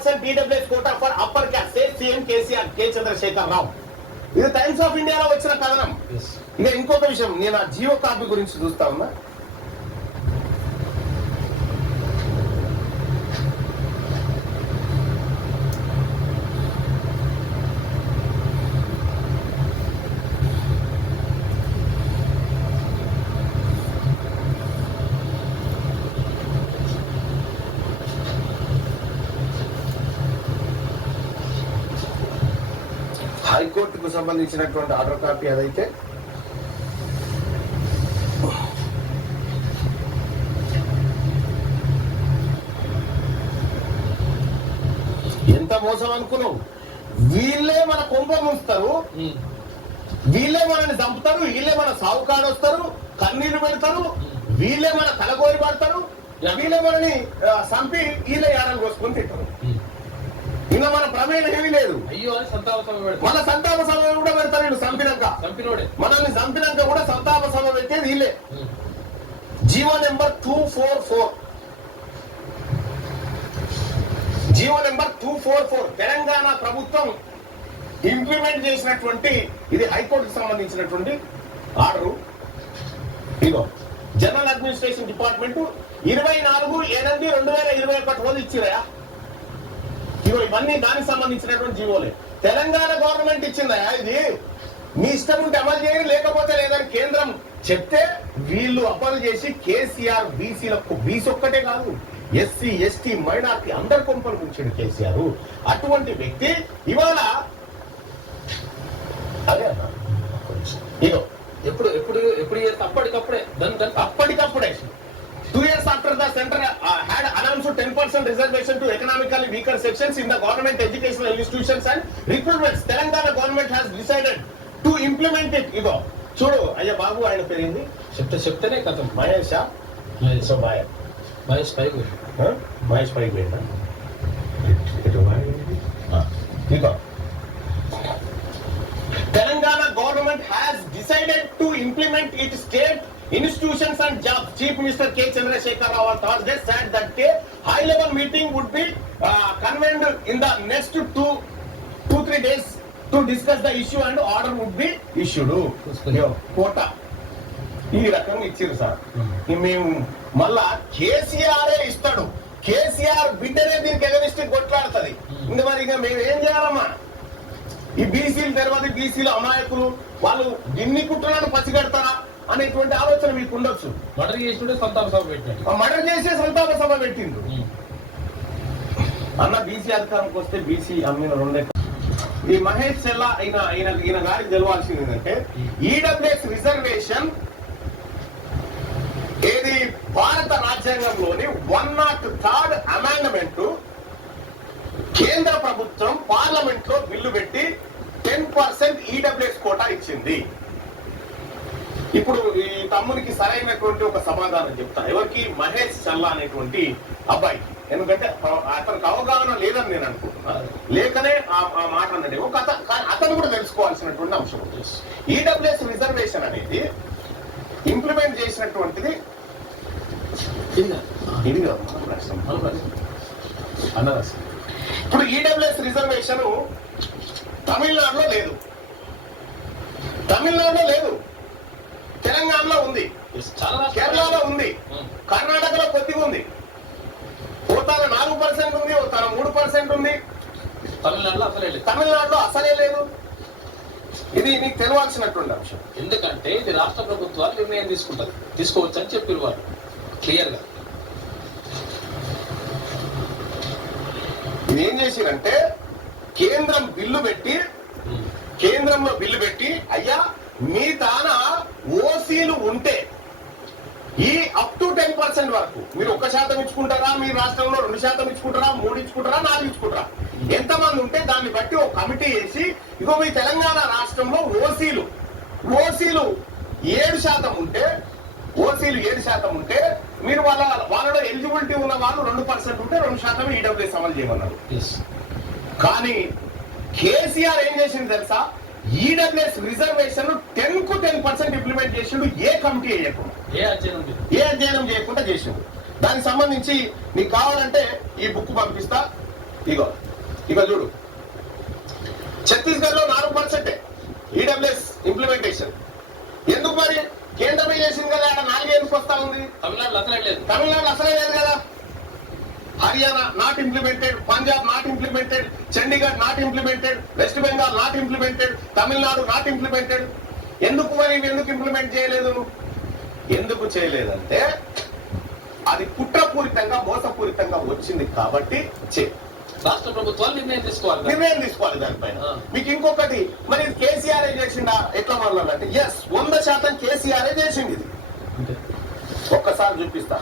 Percent EWS quota for upper caste CM KCR K Chandrashekar Rao ఇది Times of ఇండియాలో వచ్చిన కథనం. ఇంకా ఇంకొక విషయం నేను ఆ జియో కార్డు గురించి చూస్తా ఉన్నా. హైకోర్టుకు సంబంధించినటువంటి ఆర్డర్ కాపీ అదైతే ఎంత మోసం అనుకున్నావు? వీళ్ళే మన కొంప ముంచుతారు. వీళ్ళే మనల్ని చంపుతారు వీళ్ళే మన సావుకాడు వస్తారు కన్నీళ్ళు పెడతారు వీళ్ళే మన తలగోరి పడతారు వీళ్ళే మనని చంపి వీళ్ళే యాడలు కోసుకొని తింటారు. ఇంకా మన ప్రమేయం ఏమీ లేదు. అయ్యో మన సంతాప సభ కూడా పెడతారు వీళ్ళు చంపినాక మనల్ని చంపినాక కూడా సంతాప సభ పెట్టేది వీళ్ళే. GO number two four four. GO number two four four. Telangana ప్రభుత్వం ఇంప్లిమెంట్ చేసినటువంటి ఇది హైకోర్టుకు సంబంధించినటువంటి ఆర్డరు. ఇదిగో జనరల్ అడ్మినిస్ట్రేషన్ డిపార్ట్మెంట్ ఇరవై నాలుగు ఎనిమిది రెండు వేల ఇరవై ఒకటి రోజు ఇచ్చిరయా ఇదిగో ఇవన్నీ దానికి సంబంధించినటువంటి జీవోలే. తెలంగాణ గవర్నమెంట్ ఇచ్చిందా ఇది? మీ ఇష్టం ఉంటే అమలు చేయండి లేకపోతే లేదని కేంద్రం చెప్తే వీళ్ళు అమలు చేసి కేసీఆర్ బీసీలకు బీసీ ఒక్కటే కాదు ఎస్సీ ఎస్టీ మైనార్టీ అందరి కొంపలు ఉంచాడు కేసీఆర్. అటువంటి వ్యక్తి ఇవాళ అదే అన్న. ఇదో ఎప్పుడు to economically weaker sections in the government educational institutions and recruitments Telangana government has decided to implement it ఇగో చూడు అయ్యా బాబు ఆయన పేరేంది? చెప్తే చెప్తేనే కథం. మహేష్? మహేష్ సో బాయ్ మహేష్ పైకి మహేష్ పైకి పోయిందా ఇగో. Telangana government has decided to implement it state institutions and job chief minister K Chandrashekar Rao on Thursday said that a high level meeting would be uh, convened in the next two two three days to discuss the issue and order would be issued. Discuss. Quota ఈ రకంగా ఇచ్చారు sir. ఈ మేము మళ్ళా కేసీఆర్ ఇస్తాడు. కేసీఆర్ బిడ్డనే దీనికి against కొట్లాడుతుంది. ఇంకా మరి ఇక మేము ఏం చేయాలమ్మా? ఈ బీసీలు తర్వాత బీసీలు అమాయకులు వాళ్ళు ఎన్ని కుట్రలను పసిగడతారా? అనేటువంటి ఆలోచన మీకు ఉండొచ్చు. మర్డర్ చేసినోడే సంతాప సభ పెట్టాడు. ఆ మర్డర్ చేసే సంతాప సభ పెట్టిండ్రు అన్న బీసీ అధికారంకి వస్తే బీసీ అమ్మిన రెండే ఈ మహేష్ చెల్ల ఈయన ఈయన ఈయన గారికి తెలవాల్సింది ఏంటంటే ఈడబ్ల్యూఎస్ రిజర్వేషన్ ఏది భారత రాజ్యాంగంలోని వన్ నాట్ థర్డ్ అమెండ్మెంట్ కేంద్ర ప్రభుత్వం పార్లమెంట్లో బిల్లు పెట్టి టెన్ పర్సెంట్ ఈడబ్ల్యూఎస్ కోటా ఇచ్చింది. ఇప్పుడు ఈ తమ్మునికి సరైనటువంటి ఒక సమాధానం చెప్తా. ఎవరికి? మహేష్ చల్లా అనేటువంటి అబ్బాయికి ఎందుకంటే అతనికి అవగాహన లేదని నేను అనుకుంటున్నా. లేకనే ఆ ఆ మాట అన్నది. ఒక అతను కూడా తెలుసుకోవాల్సినటువంటి అంశం ఈడబ్ల్యూఎస్ రిజర్వేషన్ అనేది ఇంప్లిమెంట్ చేసినటువంటిది ఇది. ఇప్పుడు ఈడబ్ల్యూఎస్ రిజర్వేషన్ తమిళనాడులో లేదు. తమిళనాడులో లేదు. తెలంగాణలో ఉంది. కేరళలో ఉంది. ఉం. కర్ణాటకలో కొద్దిగా ఉంది. ఓతాల నాలుగు పర్సెంట్ ఉంది ఓతాల మూడు పర్సెంట్ ఉంది. తమిళనాడులో అసలే లేదు. తమిళనాడులో అసలే లేదు. ఇది నీకు తెలవాల్సినటువంటి అంశం. ఎందుకంటే ఇది రాష్ట్ర ప్రభుత్వాలు నిర్ణయం తీసుకుంటారు తీసుకోవచ్చు అని చెప్పారు వారు క్లియర్గా. ఇది ఏం చేసిరంటే కేంద్రం బిల్లు పెట్టి కేంద్రంలో బిల్లు పెట్టి అయ్యా మీ తాన ఓసీలు ఉంటే ఈ అప్ టు టెన్ పర్సెంట్ వరకు మీరు ఒక శాతం ఇచ్చుకుంటారా? మీ రాష్ట్రంలో రెండు శాతం ఇచ్చుకుంటారా? మూడు ఇచ్చుకుంటారా? నాలుగు ఇచ్చుకుంటారా? ఎంతమంది ఉంటే దాన్ని బట్టి ఒక కమిటీ వేసి ఇగో మీ తెలంగాణ రాష్ట్రంలో ఓసీలు ఓసీలు ఏడు శాతం ఉంటే ఓసీలు ఏడు శాతం ఉంటే మీరు వాళ్ళ వాళ్ళలో ఎలిజిబిలిటీ ఉన్న వాళ్ళు రెండు పర్సెంట్ ఉంటే రెండు శాతం ఈడబ్ల్యూఎస్ అమలు చేయమన్నారు. కానీ కేసీఆర్ ఏం చేసింది తెలుసా? ఈడబ్ల్యూఎస్ రిజర్వేషన్ టెన్కు టెన్ పర్సెంట్ ఇంప్లిమెంట్ చేసిండు ఏ కమిటీ వేయకుండా. ఏ అధ్యయనం చేయకుండా చేసిండు. దానికి సంబంధించి నీకు కావాలంటే ఈ బుక్ పంపిస్తా. ఇగో ఇగో చూడు. ఛత్తీస్గఢ్లో నాలుగు పర్సెంటే ఈడబ్ల్యూఎస్ ఇంప్లిమెంటేషన్ ఎందుకు మరి? కేంద్రమే చేసింది కదా నాలుగు ఎందుకు వస్తా ఉంది? తమిళనాడులో అసలే లేదు. తమిళనాడు అసలే లేదు కదా. Haryana not implemented Punjab not implemented Chandigarh not implemented West Bengal not implemented Tamil Nadu not implemented. ఎందుకు మరి ఎందుకు ఇంప్లిమెంట్ చేయలేదు? ఎందుకు చేయలేదంటే అది కుట్రపూరితంగా మోసపూరితంగా వచ్చింది కాబట్టి చే రాష్ట్ర ప్రభుత్వాలు నిర్ణయం తీసుకోవాలి నిర్ణయం తీసుకోవాలి దానిపైన. మీకు ఇంకొకటి మరి కేసీఆర్ చేసిండా? ఎట్లా మొదలంటే ఎస్ వంద శాతం కేసీఆర్ చేసింది ఇది? ఒక్కసారి చూపిస్తా.